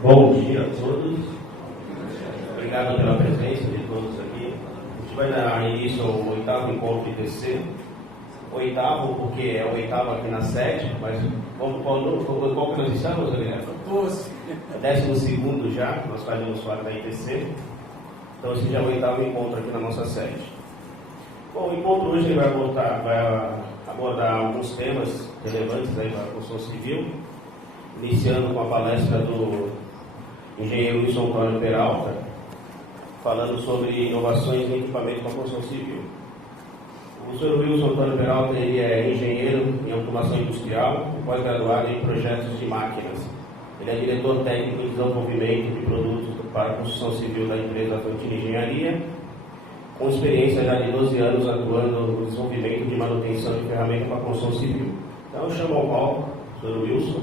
Bom dia a todos. Obrigado pela presença de todos aqui. A gente vai dar início ao 8º encontro ITC. 8º, porque é o 8º aqui na sede, mas qual que nós estamos, Adriano? 12º já, nós fazemos parte da ITC. Então esse já é o 8º encontro aqui na nossa sede. Bom, o encontro hoje vai abordar alguns temas relevantes aí para a construção civil, iniciando com a palestra do engenheiro Wilson Antônio Peralta, falando sobre inovações em equipamento para a construção civil. O Sr. Wilson Antônio Peralta ele é engenheiro em automação industrial e pós-graduado em projetos de máquinas. Ele é diretor técnico de desenvolvimento de produtos para a construção civil da empresa Fantini Engenharia, com experiência já de 12 anos atuando no desenvolvimento de manutenção de ferramentas para a construção civil. Então eu chamo ao palco o Sr. Wilson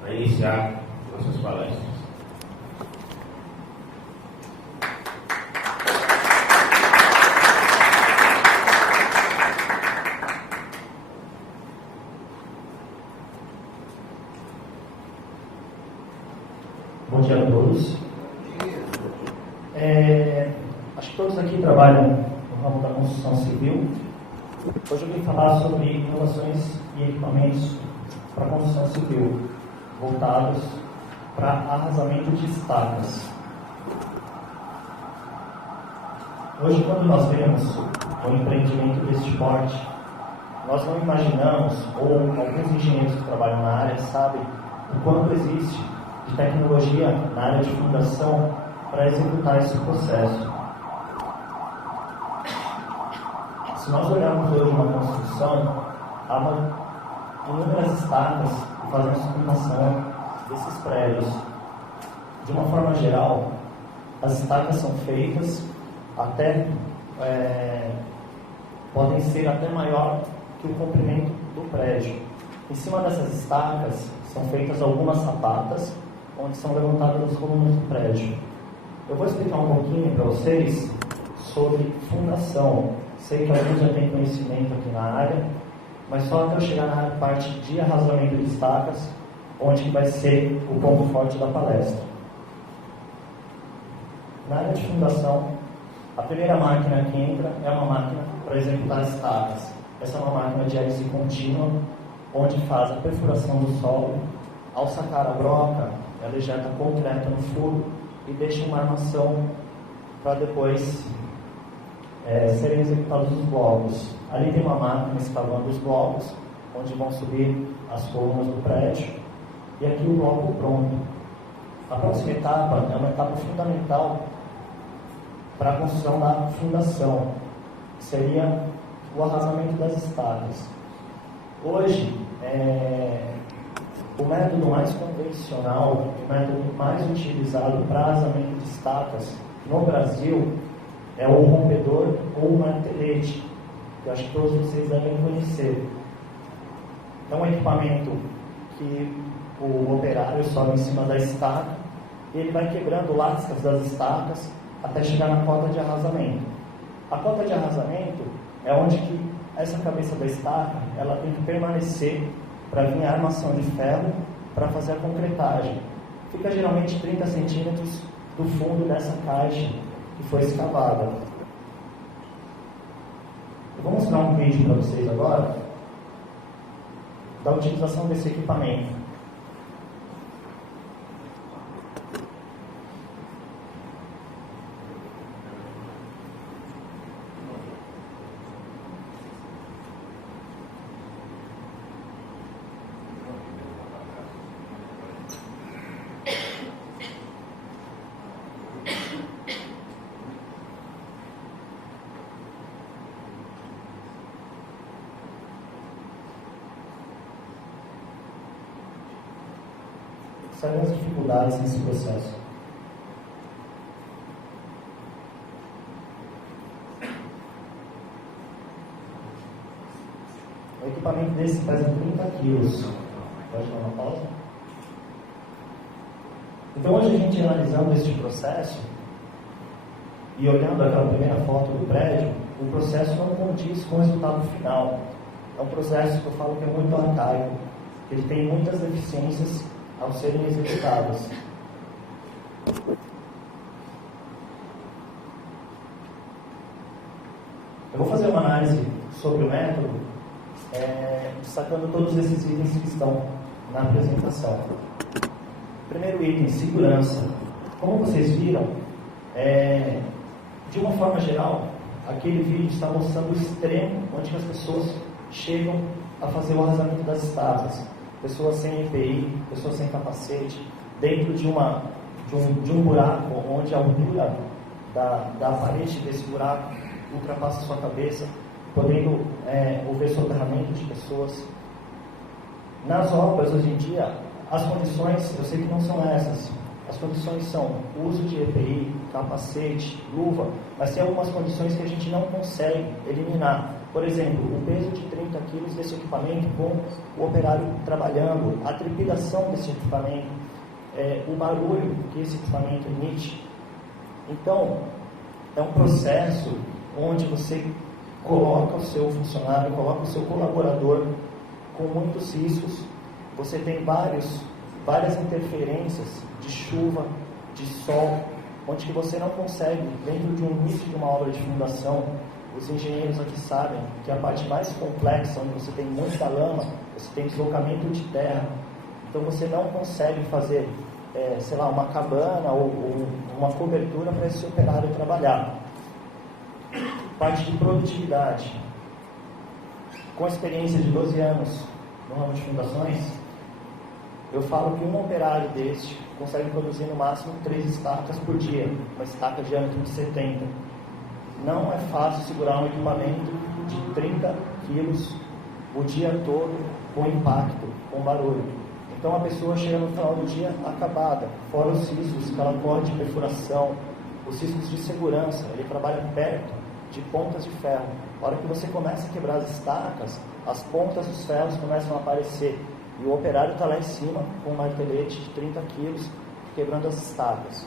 para iniciar nossas palestras. Bom dia a todos. Acho que todos aqui trabalham no ramo da construção civil. Hoje eu vim falar sobre inovações e equipamentos para a construção civil, voltados para arrasamento de estacas. Hoje, quando nós vemos um empreendimento deste porte, nós não imaginamos, ou alguns engenheiros que trabalham na área sabem, o quanto existe de tecnologia na área de fundação para executar esse processo. Se nós olharmos hoje uma construção, há inúmeras estacas que fazem a sustentação desses prédios. De uma forma geral, as estacas são feitas podem ser até maior que o comprimento do prédio. Em cima dessas estacas são feitas algumas sapatas, onde são levantadas as colunas do prédio. Eu vou explicar um pouquinho para vocês sobre fundação. Sei que alguns já têm conhecimento aqui na área, mas só até eu chegar na parte de arrasamento de estacas, onde vai ser o ponto forte da palestra. Na área de fundação, a primeira máquina que entra é uma máquina para executar estacas. Essa é uma máquina de hélice contínua, onde faz a perfuração do solo. Ao sacar a broca, ela ejeta concreto no furo e deixa uma armação para depois serem executados os blocos. Ali tem uma máquina escavando os blocos, onde vão subir as colunas do prédio, e aqui o bloco pronto. A próxima etapa é uma etapa fundamental para a construção da fundação, que seria o arrasamento das estacas. Hoje, o método mais convencional, o método mais utilizado para arrasamento de estacas no Brasil é o rompedor ou o martelete, que eu acho que todos vocês devem conhecer. É um equipamento que o operário sobe em cima da estaca e ele vai quebrando lascas das estacas até chegar na cota de arrasamento. A cota de arrasamento é onde que essa cabeça da estaca ela tem que permanecer para vir a armação de ferro para fazer a concretagem. Fica geralmente 30 centímetros do fundo dessa caixa que foi escavada. Eu vou mostrar um vídeo para vocês agora da utilização desse equipamento. Quais as dificuldades nesse processo? O equipamento desse pesa 30 quilos. Pode dar uma pausa? Então, hoje a gente analisando este processo e olhando aquela primeira foto do prédio, o processo não condiz com o resultado final. É um processo que eu falo que é muito arcaico, ele tem muitas deficiências ao serem executadas. Eu vou fazer uma análise sobre o método, destacando todos esses itens que estão na apresentação. Primeiro item, segurança. Como vocês viram, de uma forma geral, aquele vídeo está mostrando o extremo onde as pessoas chegam a fazer o arrasamento das estacas. Pessoas sem EPI, pessoas sem capacete, dentro de um buraco onde a altura da parede desse buraco ultrapassa a sua cabeça, podendo haver soterramento de pessoas. Nas obras, hoje em dia, as condições, eu sei que não são essas. As condições são uso de EPI, capacete, luva, mas tem algumas condições que a gente não consegue eliminar. Por exemplo, o peso de 30 kg desse equipamento com o operário trabalhando, a trepidação desse equipamento, o barulho que esse equipamento emite. Então, é um processo onde você coloca o seu funcionário, coloca o seu colaborador com muitos riscos. Você tem várias interferências de chuva, de sol, onde que você não consegue, dentro de um início de uma obra de fundação, os engenheiros aqui sabem que a parte mais complexa, onde você tem muita lama, você tem deslocamento de terra, então você não consegue fazer, uma cabana ou uma cobertura para esse operário trabalhar. Parte de produtividade. Com a experiência de 12 anos no ramo de fundações, eu falo que um operário deste consegue produzir no máximo 3 estacas por dia, uma estaca de diâmetro de 70. Não é fácil segurar um equipamento de 30 quilos o dia todo, com impacto, com barulho. Então a pessoa chega no final do dia acabada, fora os riscos que ela corre de perfuração, os riscos de segurança. Ele trabalha perto de pontas de ferro. A hora que você começa a quebrar as estacas, as pontas dos ferros começam a aparecer. E o operário está lá em cima com um martelete de 30 quilos quebrando as estacas.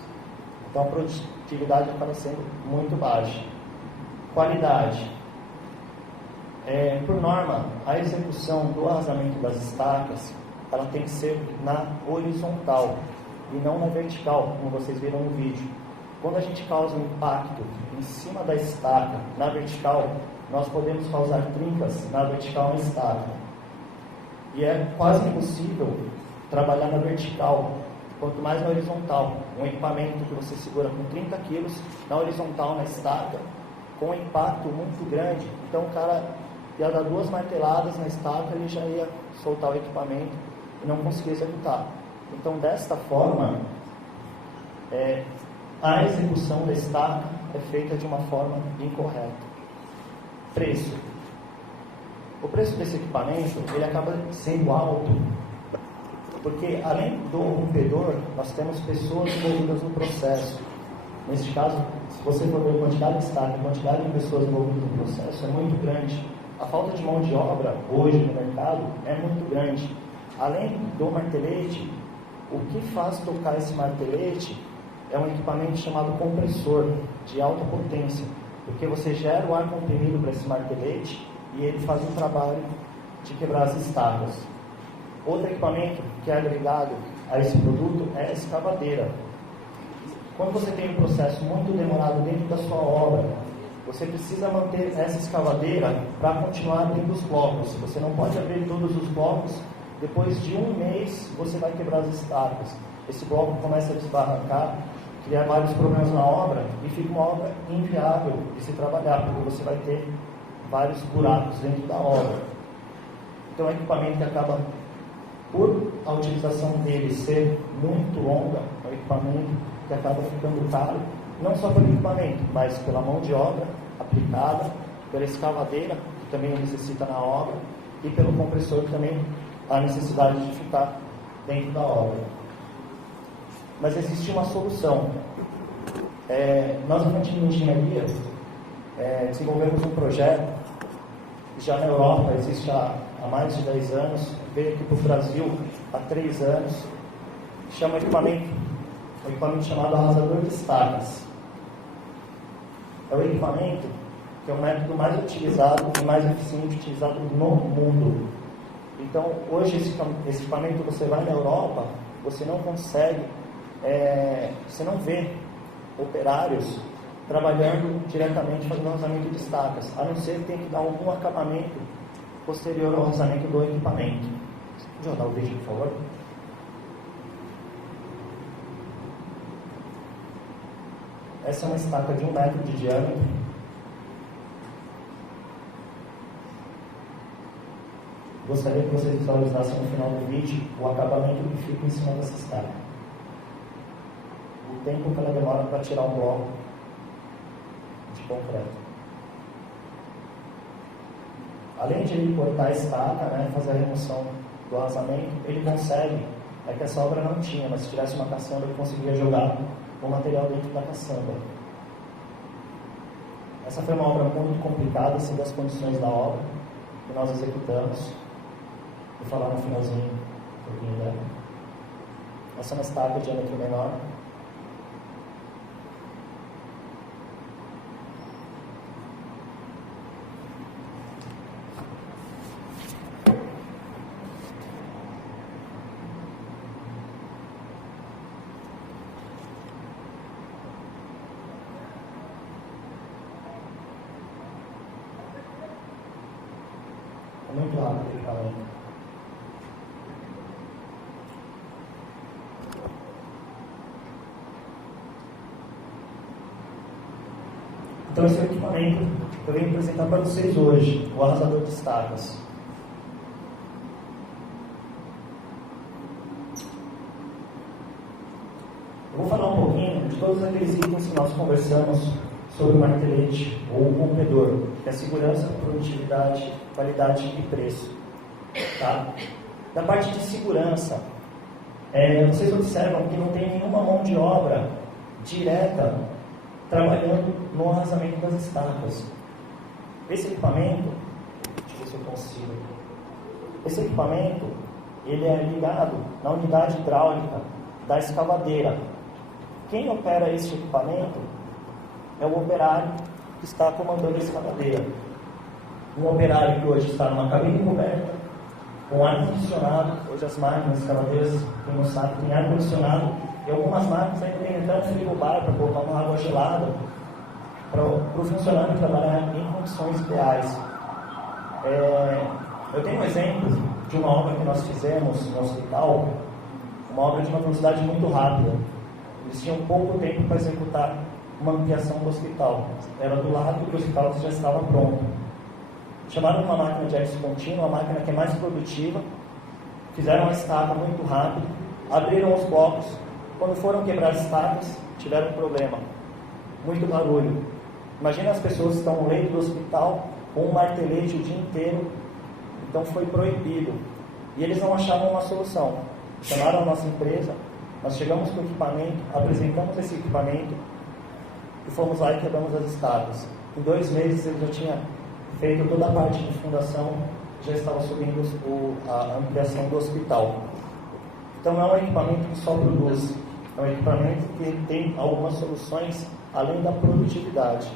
Então a produtividade acaba sendo muito baixa. Qualidade. Por norma, a execução do arrasamento das estacas ela tem que ser na horizontal e não na vertical, como vocês viram no vídeo. Quando a gente causa um impacto em cima da estaca na vertical, nós podemos causar trincas na vertical na estaca. E é quase impossível trabalhar na vertical, quanto mais na horizontal. Um equipamento que você segura com 30 quilos na horizontal na estaca, com um impacto muito grande. Então o cara ia dar 2 marteladas na estaca, ele já ia soltar o equipamento e não conseguia executar. Então desta forma, a execução da estaca é feita de uma forma incorreta. Preço. O preço desse equipamento, ele acaba sendo alto, porque além do rompedor, nós temos pessoas envolvidas no processo. Neste caso, se você for ver a quantidade de estaca, a quantidade de pessoas envolvidas no processo é muito grande. A falta de mão de obra, hoje no mercado, é muito grande. Além do martelete, o que faz tocar esse martelete é um equipamento chamado compressor, de alta potência, porque você gera o ar comprimido para esse martelete e ele faz um trabalho de quebrar as estacas. Outro equipamento que é agregado a esse produto é a escavadeira. Quando você tem um processo muito demorado dentro da sua obra, você precisa manter essa escavadeira para continuar abrindo os blocos. Você não pode abrir todos os blocos. Depois de um mês, você vai quebrar as estacas. Esse bloco começa a desbarrancar, criar vários problemas na obra e fica uma obra inviável de se trabalhar, porque você vai ter vários buracos dentro da obra. Então é um equipamento que acaba, por a utilização dele ser muito longa, é um equipamento que acaba ficando caro, não só pelo equipamento, mas pela mão de obra aplicada, pela escavadeira, que também necessita na obra, e pelo compressor, que também há necessidade de ficar dentro da obra. Mas existe uma solução. Nós, na engenharia, desenvolvemos um projeto, já na Europa existe há mais de 10 anos, veio aqui para o Brasil há 3 anos, chama um equipamento chamado arrasador de estacas. É o equipamento que é o método mais utilizado e mais eficiente utilizado no mundo. Então, hoje esse equipamento, você vai na Europa, você não consegue você não vê operários trabalhando diretamente fazendo roçamento de estacas, a não ser que tem que dar algum acabamento posterior ao roçamento do equipamento. Deixa eu rodar o vídeo, por favor. Essa é uma estaca de 1 metro de diâmetro. Gostaria que vocês visualizassem no final do vídeo o acabamento que fica em cima dessa estaca. O tempo que ela demora para tirar um bloco de concreto. Além de ele cortar a estaca, né, fazer a remoção do arrasamento, ele consegue, que essa obra não tinha, mas se tivesse uma caçamba ele conseguia jogar o material dentro da caçamba. Essa foi uma obra muito complicada, assim, das condições da obra que nós executamos. Vou falar no finalzinho um pouquinho dela. Essa é uma estaca de diâmetro menor. É muito rápido o equipamento. Então esse é o equipamento que eu venho apresentar para vocês hoje, o arrasador de estacas. Eu vou falar um pouquinho de todos aqueles itens que nós conversamos sobre o martelete ou o rompedor, que é segurança, produtividade, qualidade e preço. Tá? Da parte de segurança, vocês observam que não tem nenhuma mão de obra direta trabalhando no arrasamento das estacas. Esse equipamento, deixa eu ver se eu consigo. Esse equipamento, ele é ligado na unidade hidráulica da escavadeira. Quem opera esse equipamento é o operário que está comandando a escavadeira. Um operário que hoje está numa cabine coberta, com ar-condicionado. Hoje as máquinas escavadeiras, quem não sabe, tem ar-condicionado. E algumas máquinas ainda tem até um frigobar para colocar uma água gelada para o funcionário trabalhar em condições ideais. Eu tenho um exemplo de uma obra que nós fizemos no hospital, uma obra de uma velocidade muito rápida. Eles tinham pouco tempo para executar uma ampliação do hospital. Era do lado que o hospital já estava pronto. Chamaram uma máquina de hélice contínua, a máquina que é mais produtiva, fizeram uma estaca muito rápido, abriram os blocos. Quando foram quebrar as estacas, tiveram um problema. Muito barulho. Imagina as pessoas que estão no leito do hospital com um martelete o dia inteiro. Então foi proibido. E eles não achavam uma solução. Chamaram a nossa empresa, nós chegamos com o equipamento, apresentamos esse equipamento e fomos lá e quebramos as estacas. Em 2 meses ele já tinha feito toda a parte de fundação, já estava subindo a ampliação do hospital. Então não é um equipamento que só produz, é um equipamento que tem algumas soluções além da produtividade.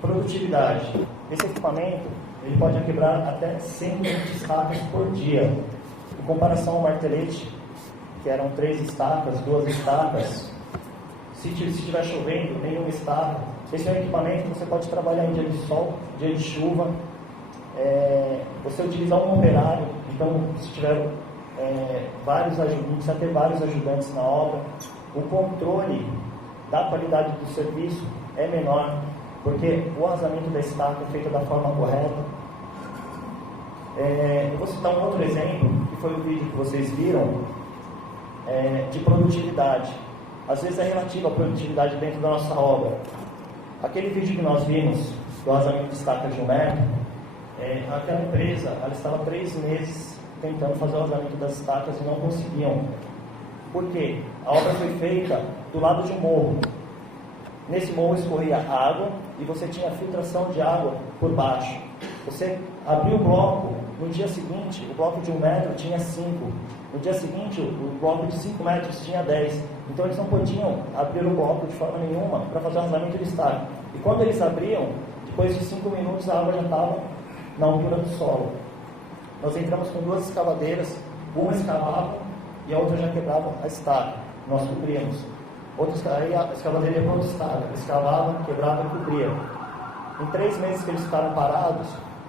Produtividade. Esse equipamento ele pode quebrar até 120 estacas por dia. Em comparação ao martelete, que eram 3 estacas, 2 estacas, se estiver chovendo, nenhuma estaca. Esse é um equipamento que você pode trabalhar em dia de sol, dia de chuva. Você utilizar um operário, então se tiver vários ajudantes, precisa ter vários ajudantes na obra. O controle da qualidade do serviço é menor, porque o arrasamento da estaca é feito da forma correta. Eu vou citar um outro exemplo, que foi o vídeo que vocês viram, de produtividade. Às vezes é relativo à produtividade dentro da nossa obra. Aquele vídeo que nós vimos do arrasamento de estaca de 1 metro, aquela empresa ela estava 3 meses tentando fazer o arrasamento das estacas e não conseguiam. Por quê? A obra foi feita do lado de um morro. Nesse morro escorria água e você tinha filtração de água por baixo. Você abriu o bloco, no dia seguinte, o bloco de 1 metro tinha 5. No dia seguinte, o bloco de 5 metros tinha 10. Então eles não podiam abrir o bloco de forma nenhuma para fazer o arrasamento de estaca. E quando eles abriam, depois de 5 minutos a água já estava na altura do solo. Nós entramos com 2 escavadeiras, uma escavava e a outra já quebrava a estaca. Nós cobríamos. Aí a escavadeira ia para outra estaca, escavava, quebrava e cobria. Em 3 meses que eles ficaram parados,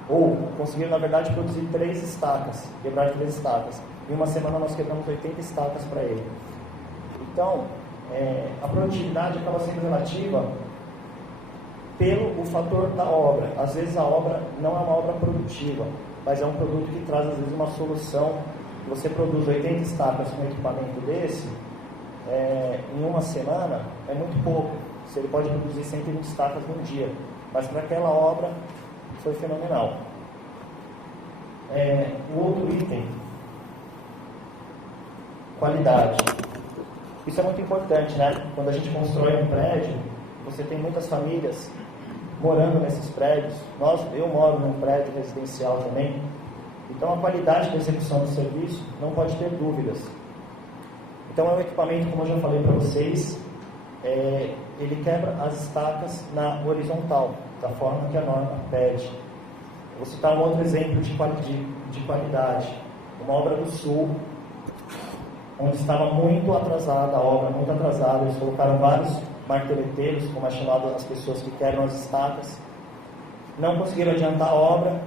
ou conseguiram, na verdade, produzir 3 estacas, quebrar 3 estacas. Em uma semana nós quebramos 80 estacas para ele. Então, a produtividade acaba sendo relativa pelo fator da obra. Às vezes a obra não é uma obra produtiva, mas é um produto que traz, às vezes, uma solução. Você produz 80 estacas com um equipamento desse, em uma semana, é muito pouco. Ele pode produzir 120 estacas num dia, mas para aquela obra foi fenomenal. O outro item, qualidade. Isso é muito importante, né? Quando a gente constrói um prédio, você tem muitas famílias morando nesses prédios. Eu moro num prédio residencial também. Então a qualidade da execução do serviço não pode ter dúvidas. Então é um equipamento, como eu já falei para vocês, ele quebra as estacas na horizontal, da forma que a norma pede. Vou citar um outro exemplo de qualidade. Uma obra do Sul, onde estava muito atrasada a obra, muito atrasada. Eles colocaram vários marteleteiros, como é chamado as pessoas que quebram as estacas. Não conseguiram adiantar a obra.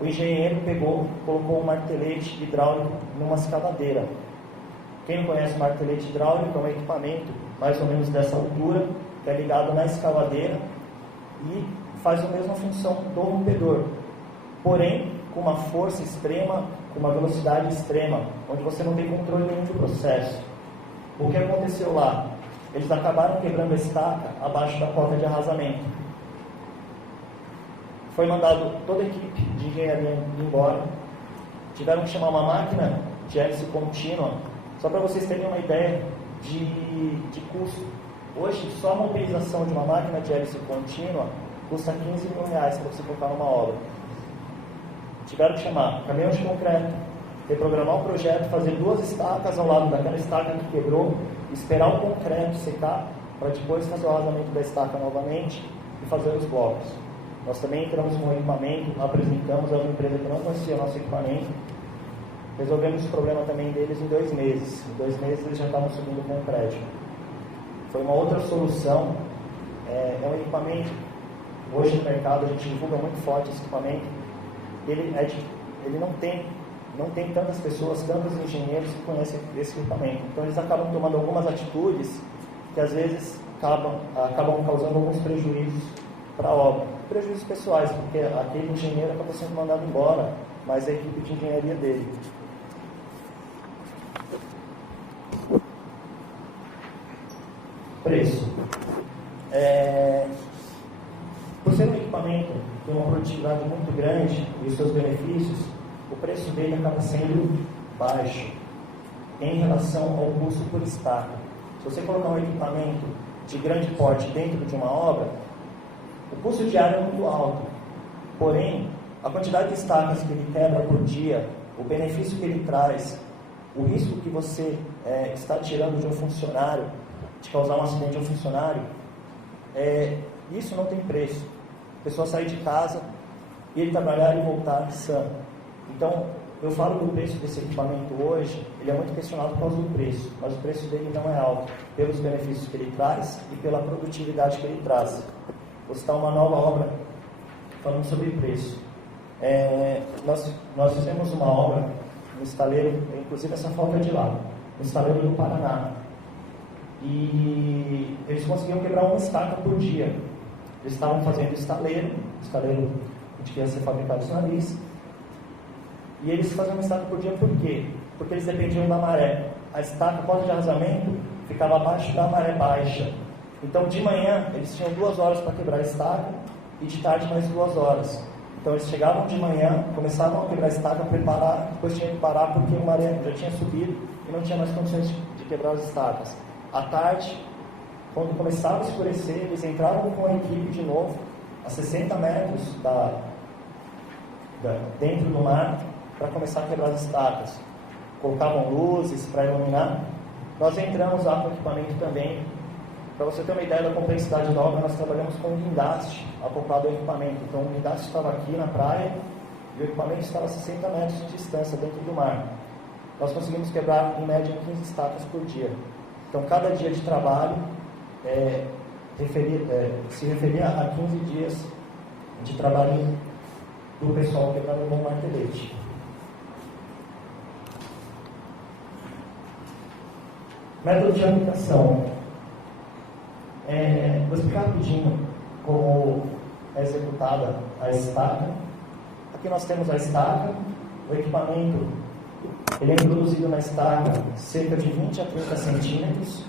O engenheiro colocou um martelete hidráulico numa escavadeira. Quem não conhece o martelete hidráulico, é um equipamento mais ou menos dessa altura, que é ligado na escavadeira e faz a mesma função do rompedor, porém com uma força extrema, com uma velocidade extrema, onde você não tem controle nenhum do processo. O que aconteceu lá? Eles acabaram quebrando a estaca abaixo da cota de arrasamento. Foi mandado toda a equipe de engenharia embora. Tiveram que chamar uma máquina de hélice contínua, só para vocês terem uma ideia de custo. Hoje, só a mobilização de uma máquina de hélice contínua custa R$15 mil para você colocar numa obra. Tiveram que chamar caminhão de concreto, reprogramar o projeto, fazer 2 estacas ao lado daquela estaca que quebrou, esperar o concreto secar, para depois fazer o arrasamento da estaca novamente e fazer os blocos. Nós também entramos com o equipamento, apresentamos a uma empresa que não conhecia o nosso equipamento, resolvemos o problema também deles em 2 meses. Em 2 meses eles já estavam subindo com o prédio. Foi uma outra solução. É um equipamento, hoje no mercado a gente divulga muito forte esse equipamento. Ele não tem tantas pessoas, tantos engenheiros que conhecem esse equipamento. Então eles acabam tomando algumas atitudes que às vezes acabam causando alguns prejuízos para a obra. Prejuízos pessoais, porque aquele engenheiro acaba sendo mandado embora, mas a equipe de engenharia dele. Preço. Por ser um equipamento que tem uma produtividade muito grande e os seus benefícios, o preço dele acaba sendo baixo em relação ao custo por estaca. Se você colocar um equipamento de grande porte dentro de uma obra, o custo diário é muito alto. Porém, a quantidade de estacas que ele quebra por dia, o benefício que ele traz, o risco que você está tirando de um funcionário, de causar um acidente a um funcionário, isso não tem preço. A pessoa sair de casa, ele trabalhar e voltar sã. Então, eu falo do preço desse equipamento hoje, ele é muito questionado por causa do preço, mas o preço dele não é alto, pelos benefícios que ele traz e pela produtividade que ele traz. Vou citar uma nova obra falando sobre preço. Nós fizemos uma obra no estaleiro, inclusive essa foto é de lá, no estaleiro do Paraná. E eles conseguiam quebrar uma estaca por dia. Eles estavam fazendo estaleiro que ia ser fabricado em nariz. E eles faziam uma estaca por dia por quê? Porque eles dependiam da maré. A estaca, a cota de arrasamento, ficava abaixo da maré baixa. Então, de manhã, eles tinham 2 horas para quebrar a estaca e de tarde mais 2 horas. Então, eles chegavam de manhã, começavam a quebrar a estaca, preparar, depois tinham que parar porque a maré já tinha subido e não tinha mais condições de quebrar as estacas. À tarde, quando começava a escurecer, eles entravam com a equipe de novo, a 60 metros dentro do mar, para começar a quebrar as estacas. Colocavam luzes para iluminar. Nós entramos lá com o equipamento também. Para você ter uma ideia da complexidade da obra, nós trabalhamos com um guindaste acoplado ao equipamento. Então, o guindaste estava aqui na praia e o equipamento estava a 60 metros de distância dentro do mar. nós conseguimos quebrar em média 15 estacas por dia. Então, cada dia de trabalho se referia a 15 dias de trabalho do pessoal quebrando um bom martelete. Método de aplicação. Vou explicar rapidinho como é executada a estaca. Aqui nós temos a estaca, o equipamento, ele é introduzido na estaca cerca de 20 a 30 centímetros.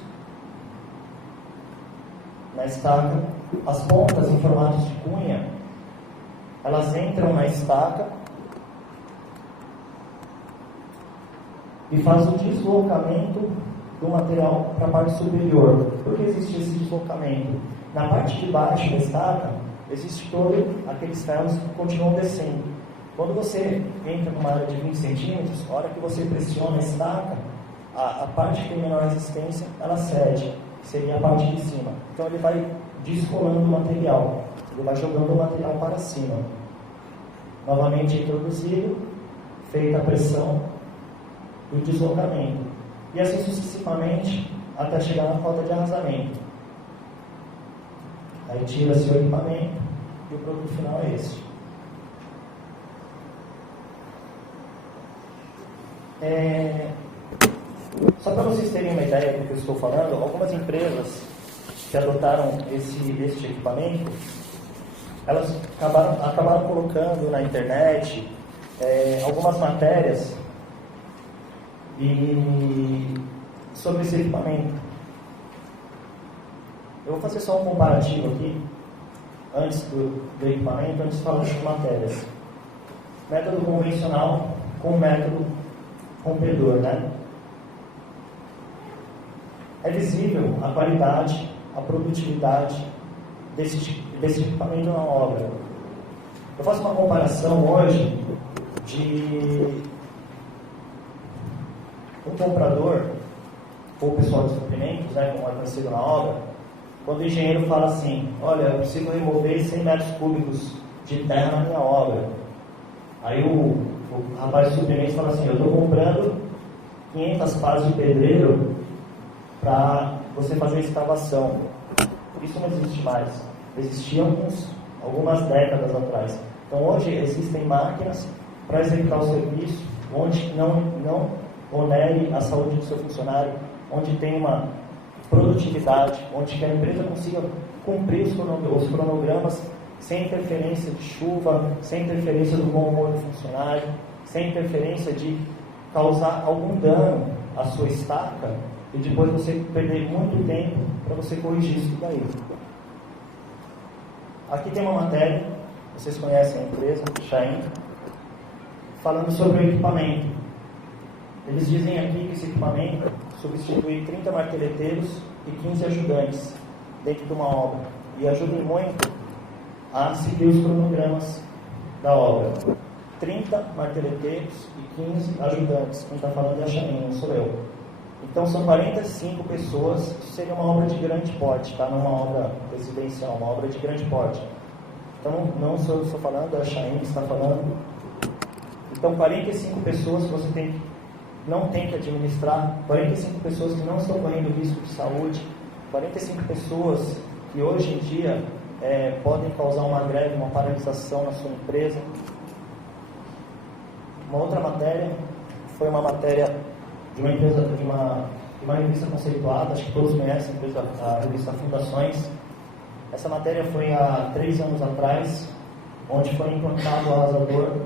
Na estaca, as pontas em formato de cunha, elas entram na estaca e faz o deslocamento do material para a parte superior. Por que existe esse deslocamento? Na parte de baixo da estaca, existe todo aqueles ferros que continuam descendo. Quando você entra numa área de 20 centímetros, a hora que você pressiona a estaca, a parte que tem menor resistência, ela cede, que seria a parte de cima. Então ele vai descolando o material, ele vai jogando o material para cima. Novamente introduzido, feita a pressão e o deslocamento. E assim sucessivamente até chegar na roda de arrasamento. Aí tira-se o equipamento e o produto final é esse. Só para vocês terem uma ideia do que eu estou falando, algumas empresas que adotaram este equipamento, elas acabaram colocando na internet algumas matérias sobre esse equipamento. Eu vou fazer só um comparativo aqui, antes do equipamento, antes de falar das matérias. Método convencional com método rompedor, né? É visível a qualidade, a produtividade desse equipamento na obra. Eu faço uma comparação hoje de um comprador, ou pessoal de suprimentos, né, como é conhecido na obra, quando o engenheiro fala assim: olha, eu preciso remover 100 metros cúbicos de terra na minha obra. Aí o rapaz de suprimentos fala assim: eu estou comprando 500 pás de pedreiro para você fazer a escavação. Isso não existe mais. Existia algumas décadas atrás. Então hoje existem máquinas para executar o serviço, onde não onere a saúde do seu funcionário, onde tem uma produtividade, onde que a empresa consiga cumprir os cronogramas sem interferência de chuva, sem interferência do bom humor do funcionário, sem interferência de causar algum dano à sua estaca e depois você perder muito tempo para você corrigir isso daí. Aqui tem uma matéria, vocês conhecem a empresa, Chain, falando sobre o equipamento. Eles dizem aqui que esse equipamento substitui 30 marteleteiros e 15 ajudantes dentro de uma obra e ajuda muito a seguir os cronogramas da obra. 30 marteleteiros e 15 ajudantes. Quem está falando é a Chain, não sou eu. Então são 45 pessoas. Isso seria uma obra de grande porte, tá? Não uma obra residencial, uma obra de grande porte. Então não sou eu que estou falando, é a Chain que está falando. Então 45 pessoas que você não tem que administrar, 45 pessoas que não estão correndo risco de saúde, 45 pessoas que hoje em dia podem causar uma greve, uma paralisação na sua empresa. Uma outra matéria foi uma matéria de uma empresa, de uma revista conceituada, acho que todos conhecem a revista Fundações. Essa matéria foi há 3 anos atrás, onde foi implantado o arrasador,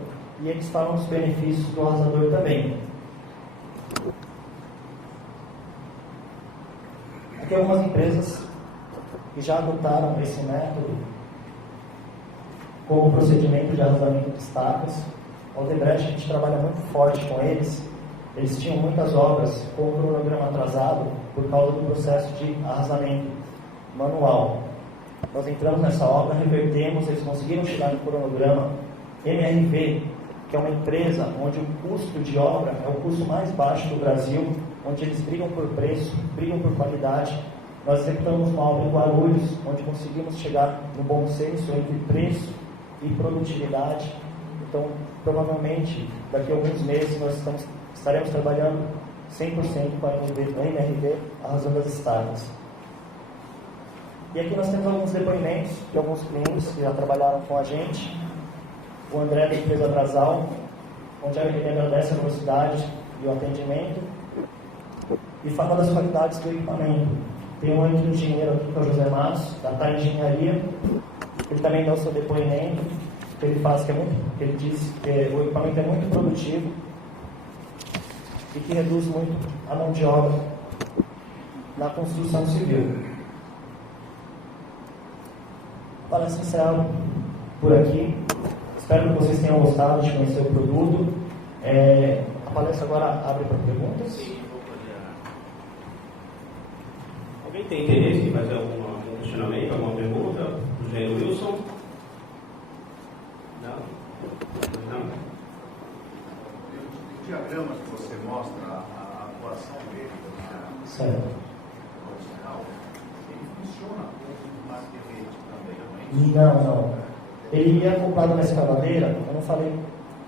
e eles falam dos benefícios do arrasador também. Aqui algumas empresas que já adotaram esse método como procedimento de arrasamento de estacas. A Odebrecht, a gente trabalha muito forte com eles. Eles tinham muitas obras com o cronograma atrasado por causa do processo de arrasamento manual. Nós entramos nessa obra, revertemos, eles conseguiram chegar no cronograma. MRV, que é uma empresa onde o custo de obra é o custo mais baixo do Brasil, onde eles brigam por preço, brigam por qualidade. Nós executamos uma obra em Guarulhos, onde conseguimos chegar no bom senso entre preço e produtividade. Então, provavelmente, daqui a alguns meses, nós estamos estaremos trabalhando 100% com a MRV, a razão das estacas. E aqui nós temos alguns depoimentos de alguns clientes que já trabalharam com a gente. O André da empresa Brasal, onde ele agradece a velocidade e o atendimento e fala das qualidades do equipamento. Tem um outro engenheiro aqui, que é o José Matos, da TAI Engenharia. Ele também dá o seu depoimento, que ele faz, que ele diz que o equipamento é muito produtivo e que reduz muito a mão de obra na construção civil. A palestra encerra por aqui. Espero que vocês tenham gostado de conhecer o produto. A palestra agora abre para perguntas. Sim, vou fazer. Alguém tem interesse em fazer algum questionamento, alguma pergunta? O engenheiro Wilson? Não? O diagrama que você mostra a atuação dele Certo. profissional, ele funciona como um marquete também, Não. Ele é acoplado na escavadeira, eu não falei,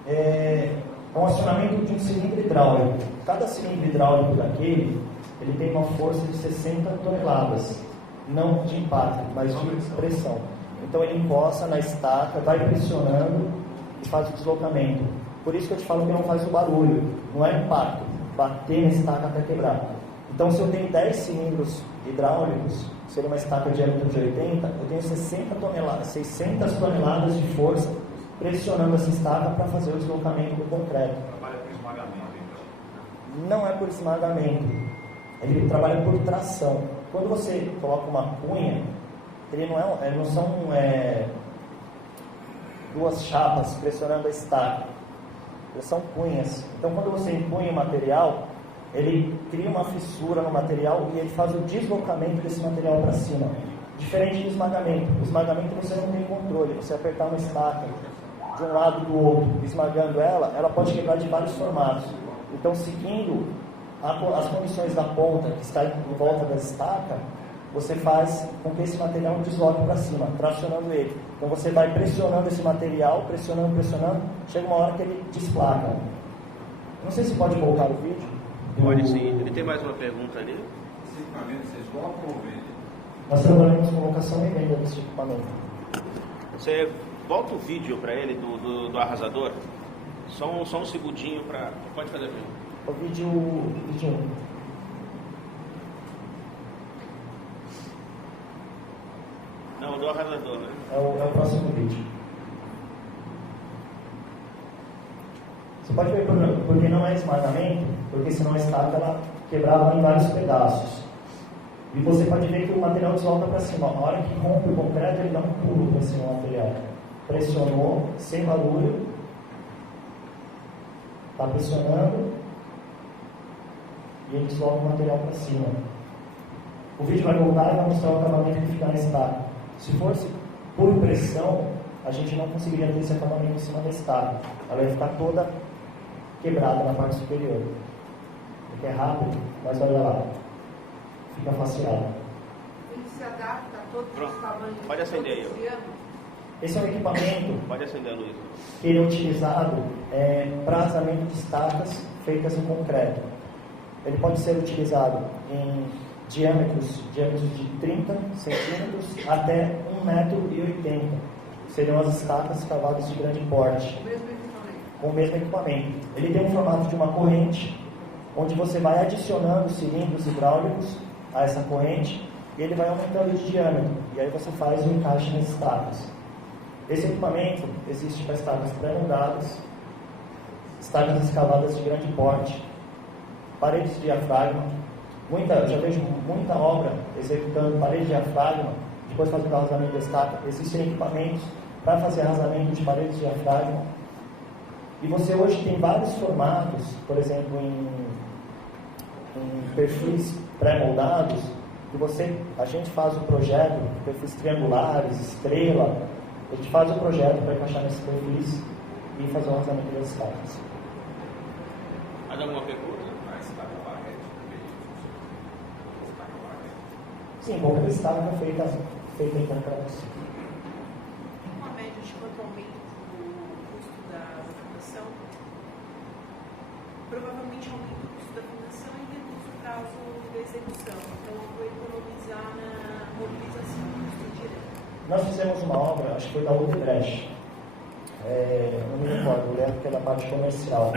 é um acionamento de um cilindro hidráulico. Cada cilindro hidráulico daquele, ele tem uma força de 60 toneladas, não de impacto, mas de pressão. Então ele encosta na estaca, vai pressionando e faz o deslocamento. Por isso que eu te falo que não faz o barulho, não é impacto, bater na estaca até quebrar. Então se eu tenho 10 cilindros hidráulicos, seria uma estaca de diâmetro de 80, eu tenho 600 toneladas de força pressionando essa estaca para fazer o deslocamento do concreto. trabalha com esmagamento, então. Não é por esmagamento, ele trabalha por tração. Quando você coloca uma cunha, ele não são duas chapas pressionando a estaca, eles são cunhas. Então quando você empunha o material, ele cria uma fissura no material e ele faz o deslocamento desse material para cima. Diferente do esmagamento. O esmagamento você não tem controle. Você apertar uma estaca de um lado e do outro, esmagando ela pode quebrar de vários formatos. Então, seguindo as condições da ponta que está em volta da estaca, você faz com que esse material desloque para cima, tracionando ele. Então você vai pressionando esse material, pressionando, chega uma hora que ele desplaca. Não sei se pode voltar o vídeo. Pode sim. Ele tem mais uma pergunta ali? Esse equipamento vocês colocam ou vendem? Nós trabalhamos com locação e venda desse equipamento. Você volta o vídeo para ele do arrasador? Só um segundinho para... Pode fazer a pergunta. O vídeo 1. Não, do arrasador, né? É o próximo vídeo. Você pode ver porque não é esmagamento, porque senão a estaca ela quebrava em vários pedaços. E você pode ver que o material desloca para cima. Na hora que rompe o concreto, ele dá um pulo para cima do material. Pressionou, sem barulho. Está pressionando. E ele desloca o material para cima. O vídeo vai voltar e vai mostrar o acabamento que fica na estaca. Se fosse por pressão, a gente não conseguiria ter esse acabamento em cima da estaca. Ela ia ficar toda quebrada na parte superior. Porque é rápido, mas olha lá. Fica faceado. Ele se adapta a todos os tamanhos. Pode acender aí. Esse é um equipamento Pode acender a luz. que ele é utilizado para arrasamento de estacas feitas em concreto. Ele pode ser utilizado em diâmetros de 30 centímetros até 1,80 m. Seriam as estacas cavadas de grande porte. O mesmo equipamento. Com o mesmo equipamento. Ele tem um formato de uma corrente, onde você vai adicionando cilindros hidráulicos a essa corrente e ele vai aumentando de diâmetro. E aí você faz o encaixe nas estacas. Esse equipamento existe para estacas pré-moldadas, estacas escavadas de grande porte, paredes de diafragma. Já vejo muita obra executando parede de diafragma, depois fazendo arrasamento da estaca. Existem equipamentos para fazer arrasamento de paredes de diafragma. E você hoje tem vários formatos, por exemplo, em perfis pré-moldados, que a gente faz o projeto, perfis triangulares, estrela, a gente faz o projeto para encaixar nesses perfis e fazer o arrasamento das estacas. Mais alguma pergunta? Sim, qualquer estaca feita em concreto. Uma média de quanto aumenta o custo da fundação? provavelmente aumenta o custo da fundação e reduz o prazo da execução. Então, eu vou economizar na mobilização do custo direto. Nós fizemos uma obra, acho que foi da Odebrecht. Não me recordo, eu lembro que é da parte comercial.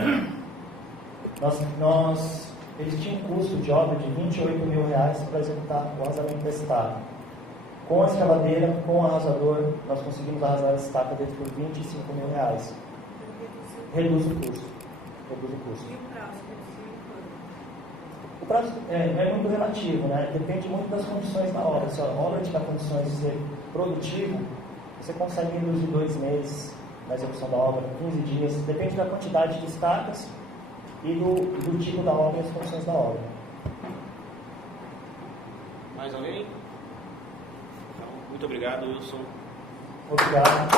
Eles tinham um custo de obra de R$28 mil para executar o arrasamento da estaca. Com a escavadeira, com o arrasador, nós conseguimos arrasar a estaca dele por R$25 mil. Reduz o custo. E o prazo? Reduziu em quanto? O prazo é muito relativo, né? Depende muito das condições da obra. Se a obra tiver condições de ser produtiva, você consegue reduzir 2 meses na execução da obra, 15 dias. Depende da quantidade de estacas e do tipo da obra e as condições da obra. Mais alguém? Então, muito obrigado, Wilson. Obrigado.